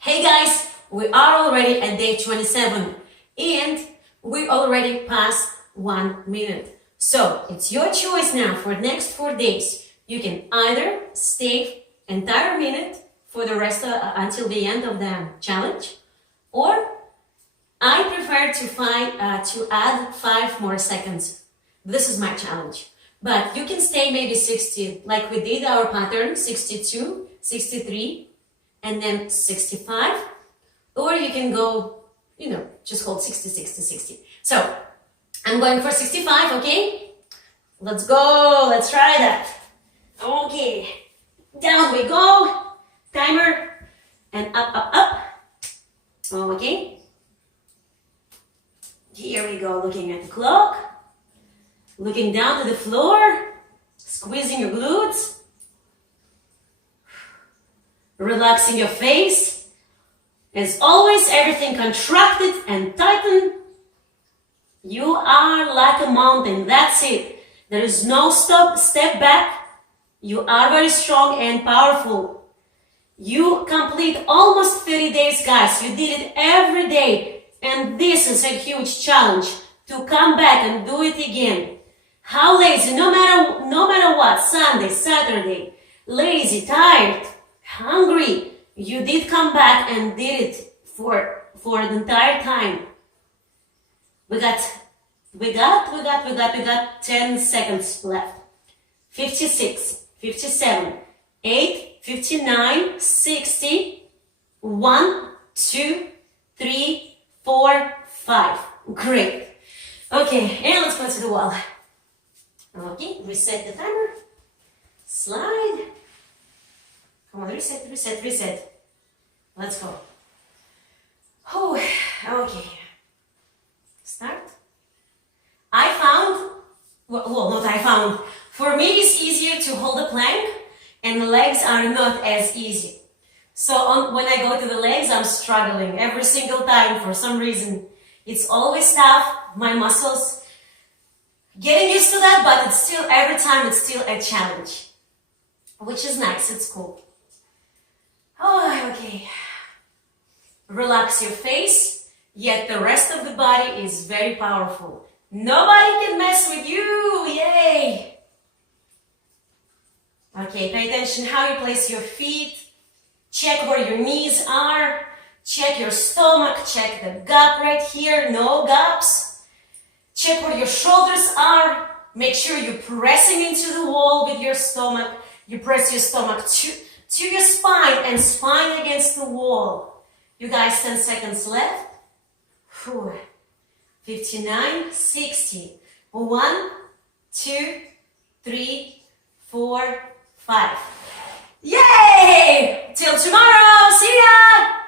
Hey guys, we are already at day 27 and we already passed 1 minute. So it's your choice now for the next 4 days. You can either stay entire minute for the rest until the end of the challenge, or I prefer to add 5 more seconds. This is my challenge. But you can stay maybe 60, like we did our pattern, 62, 63, and then 65. Or you can go, just hold 60, 60, 60. So, I'm going for 65, okay? Let's go, let's try that. Okay, down we go. Timer, and up, up, up. Okay. Here we go, looking at the clock. Looking down to the floor. Squeezing your glutes. Relaxing your face. As always, everything contracted and tightened. You are like a mountain, that's it. There is no step back. You are very strong and powerful. You complete almost 30 days, guys. You did it every day. And this is a huge challenge to come back and do it again. How lazy, no matter what, Sunday, Saturday, lazy, tired, hungry, you did come back and did it for the entire time. We got 10 seconds left. 56, 57, 8, 59, 60, 1, 2, 3, 4, 5. Great. Okay, and let's go to the wall. Okay, reset the timer. Slide. Come on, reset, reset, reset. Let's go. Oh, okay. Start. For me, it's easier to hold the plank, and the legs are not as easy. So when I go to the legs, I'm struggling every single time for some reason. It's always tough, my muscles. Getting used to that, but every time it's still a challenge. Which is nice, it's cool. Oh, okay. Relax your face, yet the rest of the body is very powerful. Nobody can mess with you, yay! Okay, pay attention how you place your feet. Check where your knees are. Check your stomach, check the gap right here, no gaps. Check where your shoulders are. Make sure you're pressing into the wall with your stomach. You press your stomach to your spine and spine against the wall. You guys, 10 seconds left. 59, 60. 1, 2, 3, 4, 5. Yay! Till tomorrow. See ya!